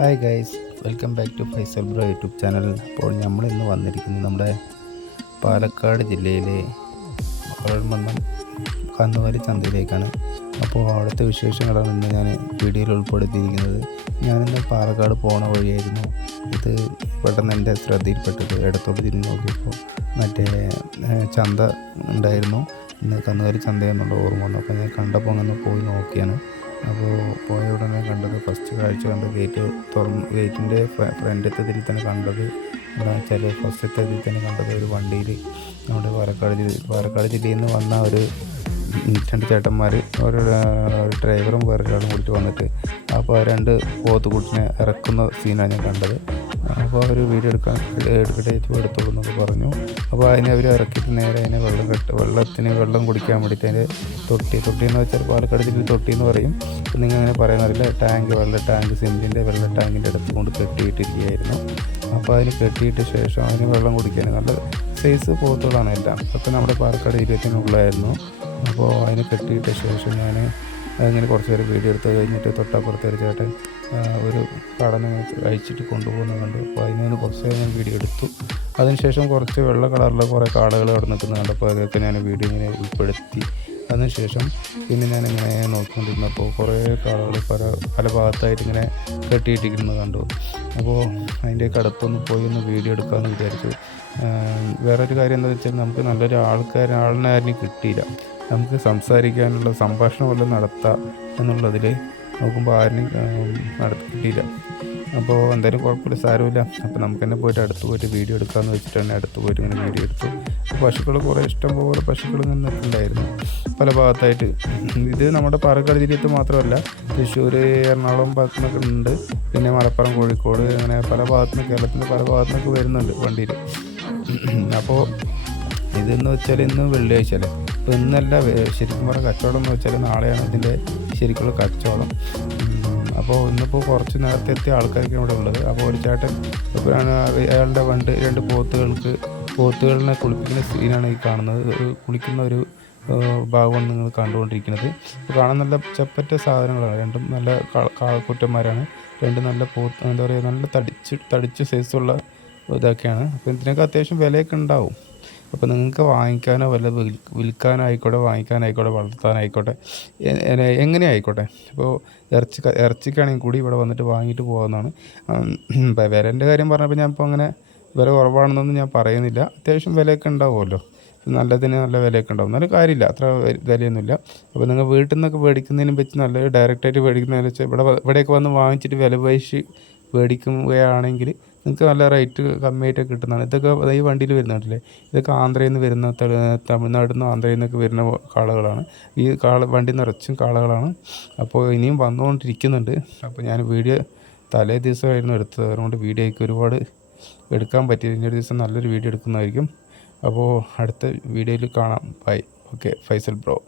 Hi guys, welcome back to Faisal bro YouTube channel. അപ്പോൾ നമ്മളിന്ന് വന്നിരിക്കുന്നത് നമ്മുടെ പാലക്കാട് ജില്ലയിലെ മലമന്നം കന്നുകാലി ചന്തയിലേക്കാണ്. അപ്പോൾ അവിടുത്തെ വിശേഷങ്ങളാണ് ഇന്ന് ഞാൻ വീഡിയോയിൽ ഉൾപ്പെടുത്തിയിരിക്കുന്നത്. ഞാനിന്ന് പാലക്കാട് പോണ വഴിയായിരുന്നു ഇത് പെട്ടെന്ന് എൻ്റെ ശ്രദ്ധയിൽപ്പെട്ടത്. ഇടത്തോട്ട് തിരിഞ്ഞ് നോക്കിയപ്പോൾ മറ്റേ ചന്ത ഉണ്ടായിരുന്നു. ഇന്ന് കന്നുകാലി ചന്ത എന്നുള്ള ഓർമ്മ വന്നു. അപ്പോൾ ഞാൻ കണ്ടപ്പോൾ അങ്ങനെ പോയി നോക്കിയാണ്. അപ്പോൾ പോയ ഉടനെ കണ്ടത്, ഫസ്റ്റ് കാഴ്ച കണ്ടത് ഗേറ്റിൻ്റെ ഫ്രണ്ടിലത്തെ തന്നെ കണ്ടത് എന്താ വെച്ചാൽ, ഫസ്റ്റത്തെ ഇതിൽ തന്നെ കണ്ടത് ഒരു വണ്ടിയിൽ നമ്മുടെ പാലക്കാട് ജില്ലയിൽ നിന്ന് വന്ന ഒരു രണ്ട് ചേട്ടന്മാർ, ഒരു ഡ്രൈവറും വേറൊരാളും കൂടിയിട്ട് വന്നിട്ട് അപ്പോൾ രണ്ട് പോത്തുകുട്ടിനെ ഇറക്കുന്ന സീനാണ് ഞാൻ കണ്ടത്. അപ്പോൾ അവർ വീഡിയോ എടുക്കട്ടെ എടുത്തോളൂ എന്നൊക്കെ പറഞ്ഞു. അപ്പോൾ അതിനെ അവർ ഇറക്കിയിട്ട് നേരെ അതിനെ വെള്ളം കുടിക്കാൻ വേണ്ടിയിട്ട് അതിൻ്റെ തൊട്ടി എന്ന് വെച്ചാൽ പാലക്കാട് ജില്ലയിൽ തൊട്ടി എന്ന് പറയും. അപ്പോൾ നിങ്ങൾ അങ്ങനെ പറയുന്നറിയില്ല, ടാങ്ക് സിമെൻറ്റിൻ്റെ വെള്ള ടാങ്കിൻ്റെ അടുത്ത് കൊണ്ട് കെട്ടിയിട്ടിരിക്കുകയായിരുന്നു. അപ്പോൾ അതിന് കെട്ടിയിട്ട ശേഷം അതിന് വെള്ളം കുടിക്കാൻ നല്ല സൈസ് പോത്തുകളാണ് എല്ലാം. അപ്പോൾ നമ്മുടെ പാലക്കാട് ജില്ലത്തിനുള്ളതായിരുന്നു. അപ്പോൾ അതിന് കെട്ടിയിട്ട ശേഷം ഞാൻ അങ്ങനെ കുറച്ച് പേര് വീഡിയോ എടുത്ത് കഴിഞ്ഞിട്ട് തൊട്ടപ്പുറത്തെ ഒരു ചേട്ടൻ ഒരു കടന്ന് അയച്ചിട്ട് കൊണ്ടുപോകുന്നത് കണ്ടു. അപ്പോൾ അതിന് കുറച്ച് നേരം ഞാൻ വീഡിയോ എടുത്തു. അതിനുശേഷം കുറച്ച് വെള്ള കളറിലെ കുറേ കാടകൾ അവിടെ നിൽക്കുന്നത് കണ്ടപ്പോൾ അതൊക്കെ ഞാൻ വീഡിയോ ഇങ്ങനെ ഉൾപ്പെടുത്തി. അതിനുശേഷം പിന്നെ ഞാനിങ്ങനെ നോക്കിക്കൊണ്ടിരുന്നപ്പോൾ കുറേ കാടകൾ പല ഭാഗത്തായിട്ട് ഇങ്ങനെ കെട്ടിയിട്ടിരിക്കുന്നത് കണ്ടു. അപ്പോൾ അതിൻ്റെയൊക്കെ അടുത്തൊന്ന് പോയി ഒന്ന് വീഡിയോ എടുക്കാമെന്ന് വിചാരിച്ചു. വേറൊരു കാര്യം എന്താ വെച്ചാൽ, നമുക്ക് നല്ലൊരു ആളിനെ ആരും കിട്ടിയില്ല. നമുക്ക് സംസാരിക്കാനുള്ള സംഭാഷണം വല്ലതും നടത്താം എന്നുള്ളതിൽ നോക്കുമ്പോൾ ആരും കിട്ടിയില്ല. അപ്പോൾ എന്തായാലും കുഴപ്പമില്ല, സാരമില്ല. അപ്പോൾ നമുക്ക് തന്നെ പോയിട്ട് അടുത്ത് പോയിട്ട് വീഡിയോ എടുക്കാമെന്ന് വെച്ചിട്ടാണ് അടുത്ത് പോയിട്ട് ഇങ്ങനെ വീഡിയോ എടുത്തു. പശുക്കൾ കുറേ ഇഷ്ടംപോലെ പശുക്കൾ നിന്നിട്ടുണ്ടായിരുന്നു പല ഭാഗത്തായിട്ട്. ഇത് നമ്മുടെ പാലക്കാട് ജില്ലത്ത് മാത്രമല്ല, തൃശ്ശൂർ, എറണാകുളം ഭാഗത്തുനിന്നൊക്കെ ഉണ്ട്. പിന്നെ മലപ്പുറം, കോഴിക്കോട്, അങ്ങനെ പല ഭാഗത്തുനിന്ന്, കേരളത്തിൻ്റെ പല ഭാഗത്തുനിന്നൊക്കെ വരുന്നുണ്ട് വണ്ടിയിൽ. അപ്പോൾ ഇതെന്ന് വെച്ചാൽ ഇന്ന് വെള്ളിയാഴ്ച അല്ലേ. അപ്പോൾ ഇന്നല്ല ശരിക്കും പറഞ്ഞാൽ കച്ചവടം എന്ന് വെച്ചാൽ നാളെയാണ് ഇതിൻ്റെ ശരിക്കുള്ള കച്ചവടം. അപ്പോൾ ഇന്നിപ്പോൾ കുറച്ച് നേരത്തെ എത്തിയ ആൾക്കാരൊക്കെയാണ് ഇവിടെ ഉള്ളത്. അപ്പോൾ ഒരു ചേട്ടൻ അയാളുടെ രണ്ട് പോത്തുകളിനെ കുളിപ്പിക്കുന്ന സീനാണ് ഈ കാണുന്നത്. കുളിക്കുന്ന ഒരു ഭാഗമാണ് നിങ്ങൾ കണ്ടുകൊണ്ടിരിക്കുന്നത്. അപ്പോൾ കാണാൻ നല്ല ചപ്പറ്റ സാധനങ്ങളാണ്. രണ്ടും നല്ല കുറ്റന്മാരാണ്. രണ്ടും നല്ല എന്താ പറയുക, നല്ല തടിച്ച് സൈസുള്ള ഇതൊക്കെയാണ്. അപ്പോൾ ഇതിനൊക്കെ അത്യാവശ്യം വിലയൊക്കെ ഉണ്ടാവും. അപ്പോൾ നിങ്ങൾക്ക് വാങ്ങിക്കാനോ വല്ല വിൽക്കാനായിക്കോട്ടെ, വാങ്ങിക്കാനായിക്കോട്ടെ, വളർത്താനായിക്കോട്ടെ, എങ്ങനെ ആയിക്കോട്ടെ. ഇപ്പോൾ ഇറച്ചിക്കാണെങ്കിൽ കൂടി ഇവിടെ വന്നിട്ട് വാങ്ങിയിട്ട് പോകാവുന്നതാണ്. വിലേൻ്റെ കാര്യം പറഞ്ഞപ്പോൾ ഞാൻ ഇപ്പോൾ അങ്ങനെ വില കുറവാണെന്നൊന്നും ഞാൻ പറയുന്നില്ല. അത്യാവശ്യം വിലയൊക്കെ ഉണ്ടാവുമല്ലോ, നല്ലതിന് നല്ല വിലയൊക്കെ ഉണ്ടാവും. എന്നാലും കാര്യമില്ല, അത്ര വിലയൊന്നുമില്ല. അപ്പോൾ നിങ്ങൾ വീട്ടിൽ നിന്നൊക്കെ മേടിക്കുന്നതിനും വെച്ച് നല്ല ഡയറക്റ്റായിട്ട് മേടിക്കുന്നതിന് വെച്ചാൽ ഇവിടെയൊക്കെ വന്ന് വാങ്ങിച്ചിട്ട് വില പേശി മേടിക്കുകയാണെങ്കിൽ നിങ്ങൾക്ക് നല്ല റേറ്റ് കമ്മിയായിട്ടൊക്കെ കിട്ടുന്നതാണ്. ഇതൊക്കെ ഈ വണ്ടിയിൽ വരുന്നുണ്ടല്ലേ, ഇതൊക്കെ ആന്ധ്രയിൽ നിന്ന് വരുന്ന, തമിഴ്നാട്ടിൽ നിന്ന്, ആന്ധ്രയിൽ നിന്നൊക്കെ വരുന്ന കാളകളാണ്. ഈ വണ്ടി നിറച്ചും കാളകളാണ്. അപ്പോൾ ഇനിയും വന്നുകൊണ്ടിരിക്കുന്നുണ്ട്. അപ്പോൾ ഞാൻ വീഡിയോ തലേ ദിവസമായിരുന്നു എടുത്തത്, അതുകൊണ്ട് വീഡിയോയ്ക്ക് ഒരുപാട് എടുക്കാൻ പറ്റിയത്. ഇനി ഒരു ദിവസം നല്ലൊരു വീഡിയോ എടുക്കുന്നതായിരിക്കും. അപ്പോൾ അടുത്ത വീഡിയോയിൽ കാണാം. ബൈ. Okay, Faisal bro.